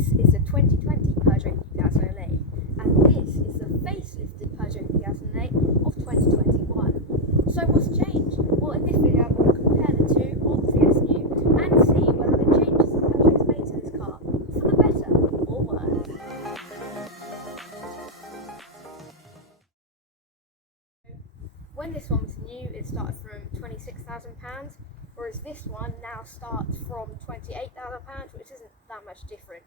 this is the 2020 Peugeot 3008, and this is the facelifted Peugeot 3008 of 2021. So what's changed? Well, in this video I'm going to compare the two, obvious new, and see whether the changes that Peugeot's made to this car for the better or worse. When this one was new, it started from £26,000, whereas this one now starts from £28,000, which isn't that much different.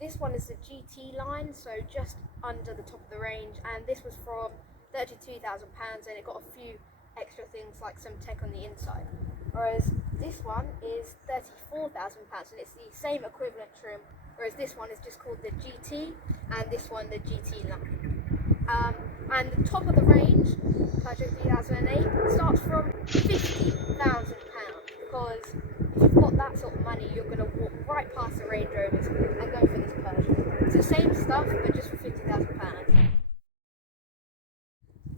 This one is the GT line, so just under the top of the range, and this was from £32,000, and it got a few extra things like some tech on the inside. Whereas this one is £34,000, and it's the same equivalent trim, whereas this one is just called the GT, and this one the GT line. And the top of the range, Peugeot 3008, starts from £50,000, because if you've got that sort of money, you're going to walk right past the Range Rovers and go for this Peugeot. It's the same stuff, but just for £50,000.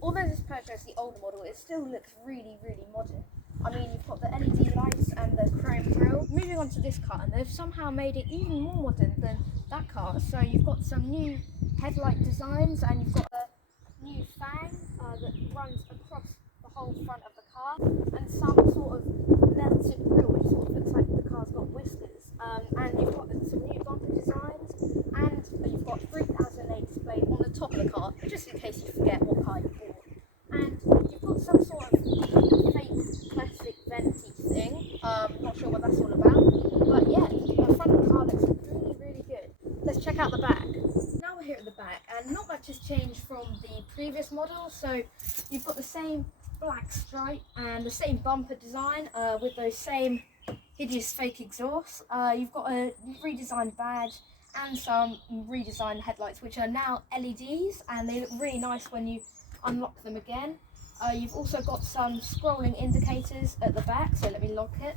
Although this Peugeot is the older model, it still looks really, really modern. I mean, you've got the LED lights and the chrome grille. Moving on to this car, and they've somehow made it even more modern than that car. So you've got some new headlight designs, and you've got a new fan that runs across the whole front of the car, and some sort of melted grille, which sort of looks like the car's got whiskers. And you've got some new bumper designs, and you've got 3008 displayed on the top of the car, just in case you forget what car you bought. And you've got some sort of fake plastic venti thing. Not sure what that's all about, but yeah, the front of the car looks really, really good. Let's check out the back. Now we're here at the back, and not much has changed from the previous model. So you've got the same black stripe and the same bumper design with those same hideous fake exhausts. You've got a redesigned badge and some redesigned headlights, which are now LEDs, and they look really nice when you unlock them again. You've also got some scrolling indicators at the back, so let me lock it,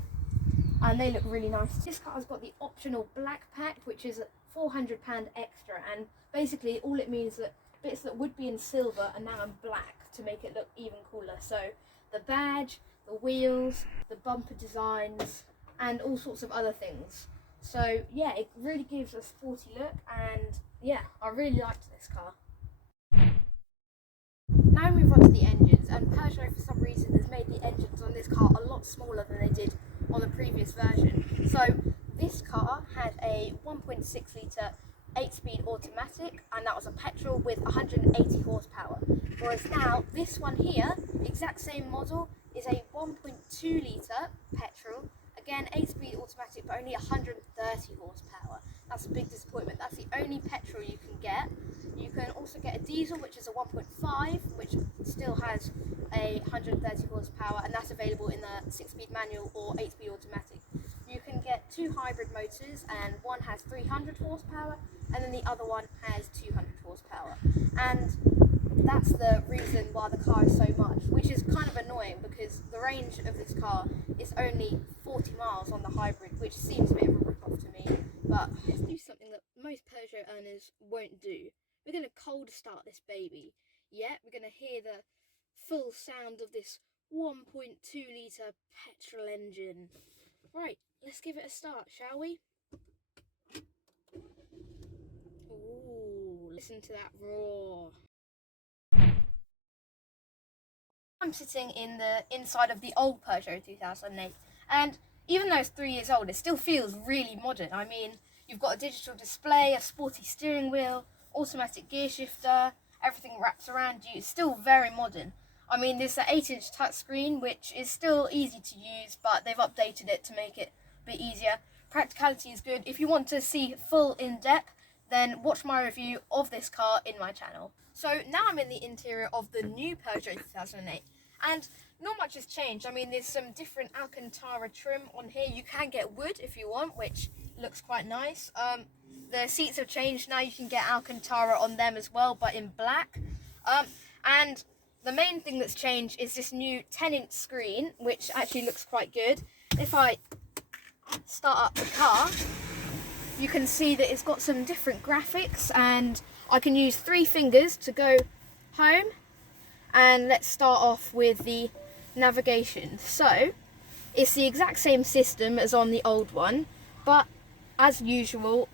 and they look really nice. This car's got the optional black pack, which is £400 extra, and basically all it means that bits that would be in silver are now in black to make it look even cooler. So the badge, the wheels, the bumper designs, and all sorts of other things. So yeah, it really gives a sporty look, and yeah, I really liked this car. Now we move on to the engines, and Peugeot for some reason has made the engines on this car a lot smaller than they did on the previous version. So this car had a 1.6 litre 8-speed automatic, and that was a petrol with 180 horsepower. Whereas now, this one here, exact same model, is a 1.2 litre petrol, again 8-speed automatic, but only 130 horsepower. That's a big disappointment. That's the only petrol you can get. You can also get a diesel, which is a 1.5, which still has a 130 horsepower, and that's available in the 6-speed manual or 8-speed automatic. You can get two hybrid motors, and one has 300 horsepower, and then the other one has 200 horsepower. And that's the reason why the car is so much, which is kind of annoying because the range of this car is only 40 miles on the hybrid, which seems a bit of a rip-off to me. But let's do something that most Peugeot owners won't do. We're going to cold start this baby. Yeah, we're going to hear the full sound of this 1.2 litre petrol engine. Right, let's give it a start, shall we? Ooh, listen to that roar. I'm sitting in the inside of the old Peugeot 2008, and even though it's 3 years old, it still feels really modern. I mean, you've got a digital display, a sporty steering wheel, automatic gear shifter, everything wraps around you. It's still very modern. I mean, there's an 8-inch touchscreen, which is still easy to use, but they've updated it to make it a bit easier. Practicality is good. If you want to see full in-depth, then watch my review of this car in my channel. So now I'm in the interior of the new Peugeot 2008, and not much has changed. I mean, there's some different Alcantara trim on here. You can get wood if you want, which looks quite nice. The seats have changed now. You can get Alcantara on them as well, but in black. And the main thing that's changed is this new 10-inch screen, which actually looks quite good. If I start up the car, you can see that it's got some different graphics, and I can use 3 fingers to go home. And let's start off with the navigation. So it's the exact same system as on the old one, but as usual,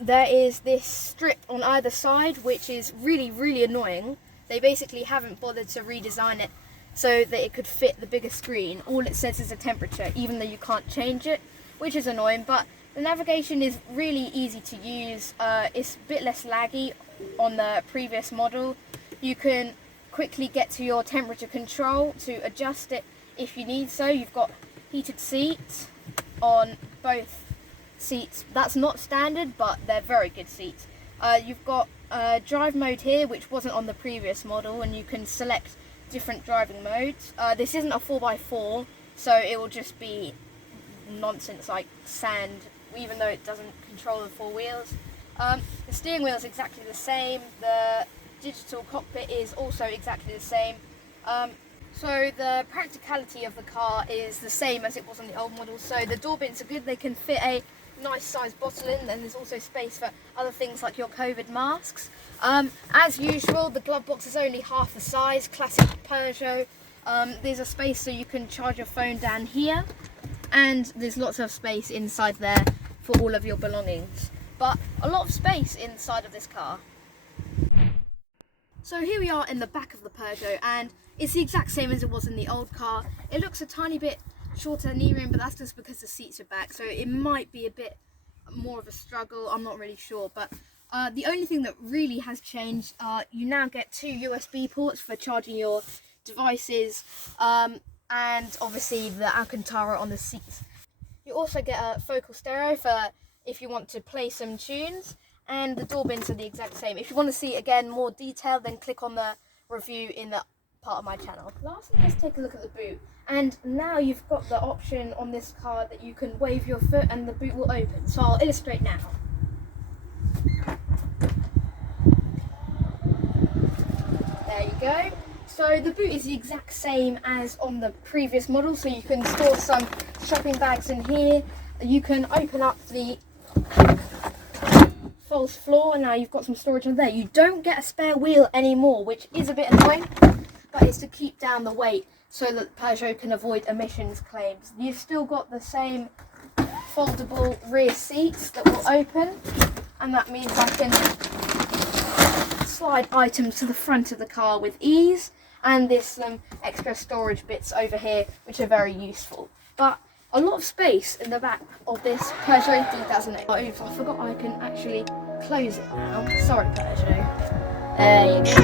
there is this strip on either side which is really, really annoying. They basically haven't bothered to redesign it so that it could fit the bigger screen. All it says is a temperature, even though you can't change it, which is annoying. But the navigation is really easy to use. It's a bit less laggy on the previous model. You can quickly get to your temperature control to adjust it if you need so. You've got heated seats on both seats. That's not standard, but they're very good seats. You've got drive mode here, which wasn't on the previous model, and you can select different driving modes. This isn't a 4x4, so it will just be nonsense like sand, even though it doesn't control the four wheels. The steering wheel is exactly the same. The digital cockpit is also exactly the same. So the practicality of the car is the same as it was on the old model. So the door bins are good. They can fit a nice sized bottle in, and there's also space for other things like your COVID masks. As usual, the glove box is only half the size, classic Peugeot. There's a space so you can charge your phone down here, and there's lots of space inside there for all of your belongings. But a lot of space inside of this car. So here we are in the back of the Peugeot, and it's the exact same as it was in the old car. It looks a tiny bit shorter knee room, but that's just because the seats are back, so it might be a bit more of a struggle. I'm not really sure, but the only thing that really has changed, you now get 2 USB ports for charging your devices, and obviously the Alcantara on the seats. You also get a focal stereo for if you want to play some tunes, and the door bins are the exact same. If you want to see again more detail, then click on the review in the part of my channel. Lastly, let's take a look at the boot. And now you've got the option on this car that you can wave your foot and the boot will open. So I'll illustrate now. There you go. So the boot is the exact same as on the previous model. So you can store some shopping bags in here. You can open up the false floor, and now you've got some storage on there. You don't get a spare wheel anymore, which is a bit annoying, but it's to keep down the weight so that Peugeot can avoid emissions claims. You've still got the same foldable rear seats that will open, and that means I can slide items to the front of the car with ease, and there's some extra storage bits over here which are very useful. But a lot of space in the back of this Peugeot 3008. Oh, I forgot I can actually close it now. Sorry, Peugeot. There you go.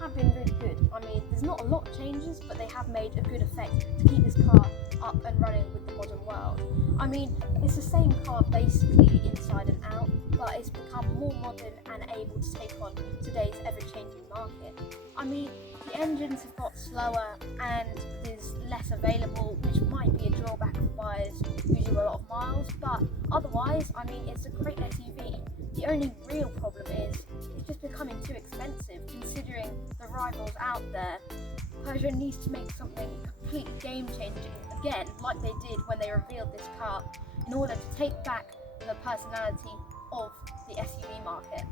Have been really good. I mean, there's not a lot of changes, but they have made a good effect to keep this car up and running with the modern world. I mean, it's the same car basically inside and out, but it's become more modern and able to take on today's ever-changing market. I mean, the engines have got slower and there's less available, which might be a drawback for buyers who do a lot of miles, but otherwise, I mean, it's a great SUV. The only real problem is it's just becoming too expensive considering the rivals out there. Peugeot needs to make something completely game-changing again, like they did when they revealed this car, in order to take back the personality of the SUV market.